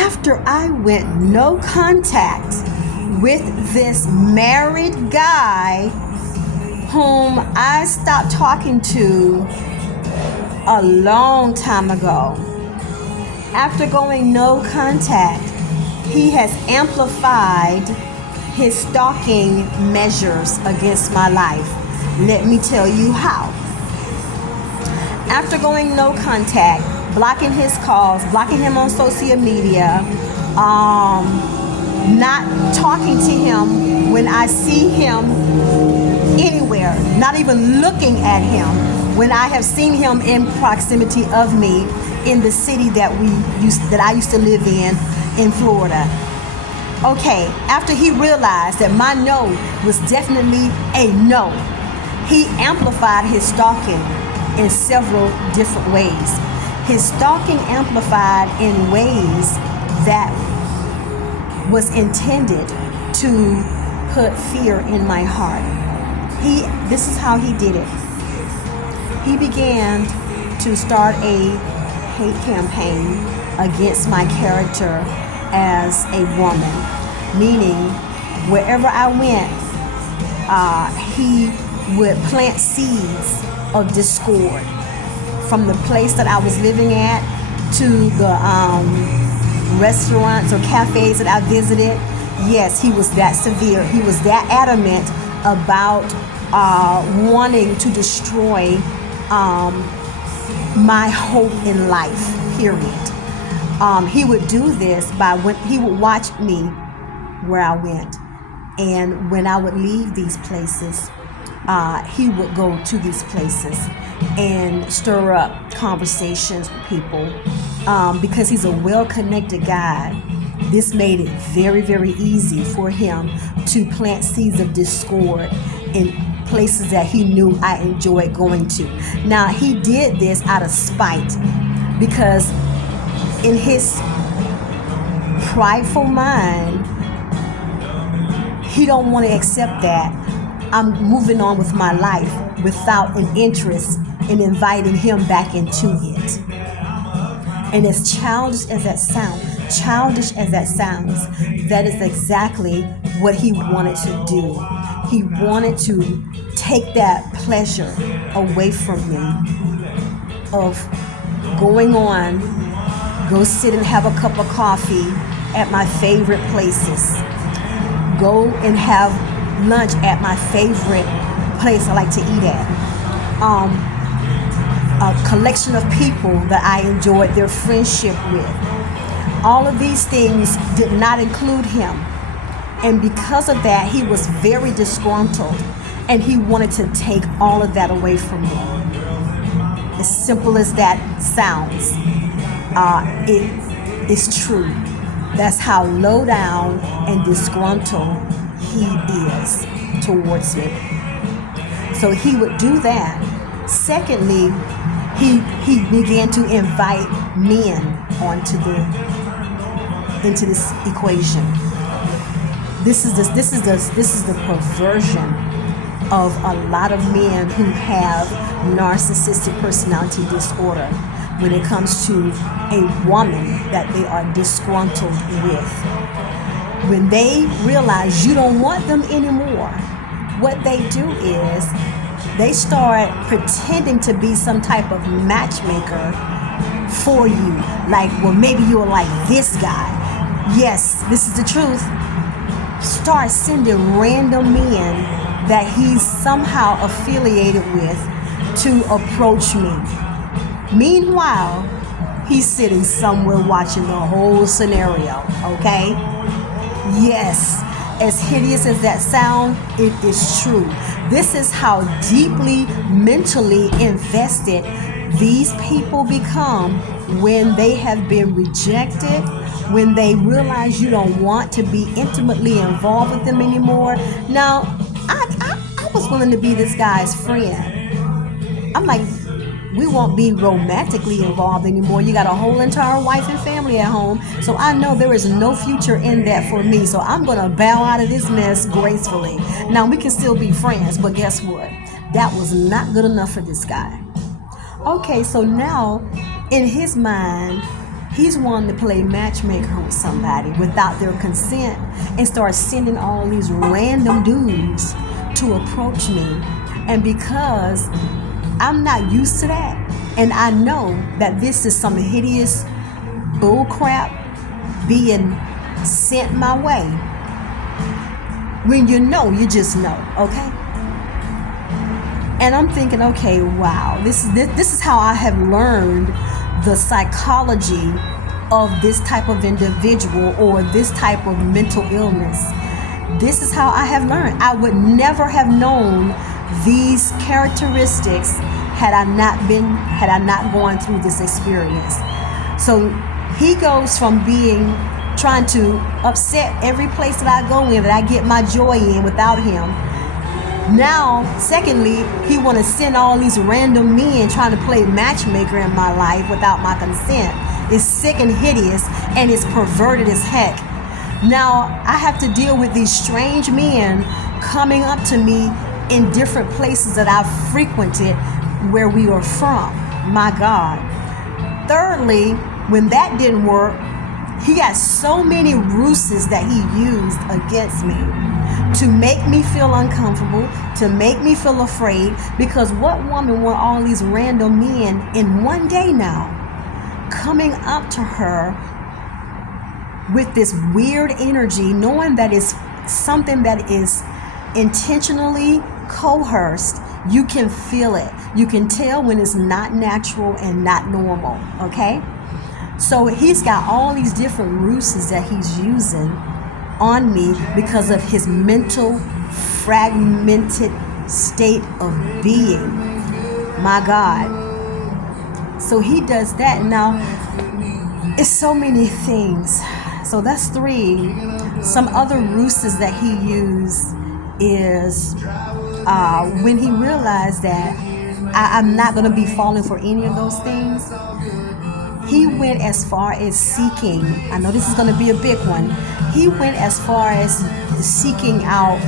After I went no contact with this married guy whom I stopped talking to a long time ago, after going no contact, he has amplified his stalking measures against my life. Let me tell you how. After going no contact, blocking his calls, blocking him on social media, not talking to him when I see him anywhere, not even looking at him when I have seen him in proximity of me in the city that I used to live in Florida. Okay, after he realized that my no was definitely a no, he amplified his stalking in several different ways. His stalking amplified in ways that was intended to put fear in my heart. This is how he did it. He began to start a hate campaign against my character as a woman, meaning wherever I went, he would plant seeds of discord. From the place that I was living at to the restaurants or cafes that I visited, yes, he was that severe. He was that adamant about wanting to destroy my hope in life, period. He would do this when he would watch me where I went. And when I would leave these places, he would go to these places and stir up conversations with people. Because he's a well-connected guy, this made it very, very easy for him to plant seeds of discord in places that he knew I enjoyed going to. Now, he did this out of spite because in his prideful mind, he don't want to accept that I'm moving on with my life without an interest in inviting him back into it. And as childish as that sounds, that is exactly what he wanted to do. He wanted to take that pleasure away from me of go sit and have a cup of coffee at my favorite places. Go and have lunch at my favorite place I like to eat at. A collection of people that I enjoyed their friendship with. All of these things did not include him. And because of that, he was very disgruntled. And he wanted to take all of that away from me. As simple as that sounds, it is true. That's how low down and disgruntled he is towards me. So he would do that. Secondly, he began to invite men into this equation. This is the perversion of a lot of men who have narcissistic personality disorder when it comes to a woman that they are disgruntled with. When they realize you don't want them anymore, what they do is they start pretending to be some type of matchmaker for you. Like, well, maybe you're like this guy. Yes, this is the truth. Start sending random men that he's somehow affiliated with to approach me. Meanwhile, he's sitting somewhere watching the whole scenario, okay? Yes, as hideous as that sounds, it is true. This is how deeply mentally invested these people become when they have been rejected, when they realize you don't want to be intimately involved with them anymore. Now, I was willing to be this guy's friend. I'm like, we won't be romantically involved anymore. You got a whole entire wife and family at home. So I know there is no future in that for me. So I'm going to bow out of this mess gracefully. Now, we can still be friends, but guess what? That was not good enough for this guy. Okay, so now in his mind, He's wanting to play matchmaker with somebody without their consent and start sending all these random dudes to approach me. And because I'm not used to that, and I know that this is some hideous bullcrap being sent my way, when you know, you just know, okay? And I'm thinking, okay, wow, this is how I have learned the psychology of this type of individual or this type of mental illness. This is how I have learned. I would never have known these characteristics had I not gone through this experience. So he goes from trying to upset every place that I go in, that I get my joy in without him. Now, secondly, he want to send all these random men trying to play matchmaker in my life without my consent. It's sick and hideous, and it's perverted as heck. Now, I have to deal with these strange men coming up to me in different places that I've frequented where we are from. My God. Thirdly, when that didn't work, he got so many ruses that he used against me to make me feel uncomfortable, to make me feel afraid, because what woman want all these random men in one day now coming up to her with this weird energy, knowing that it's something that is intentionally coerced? You can feel it. You can tell when it's not natural and not normal, okay? So he's got all these different ruses that he's using on me because of his mental fragmented state of being. My God. So he does that. Now, it's so many things. So that's 3. Some other ruses that he used is when he realized that I'm not going to be falling for any of those things, he went as far as seeking, I know this is going to be a big one, he went as far as seeking out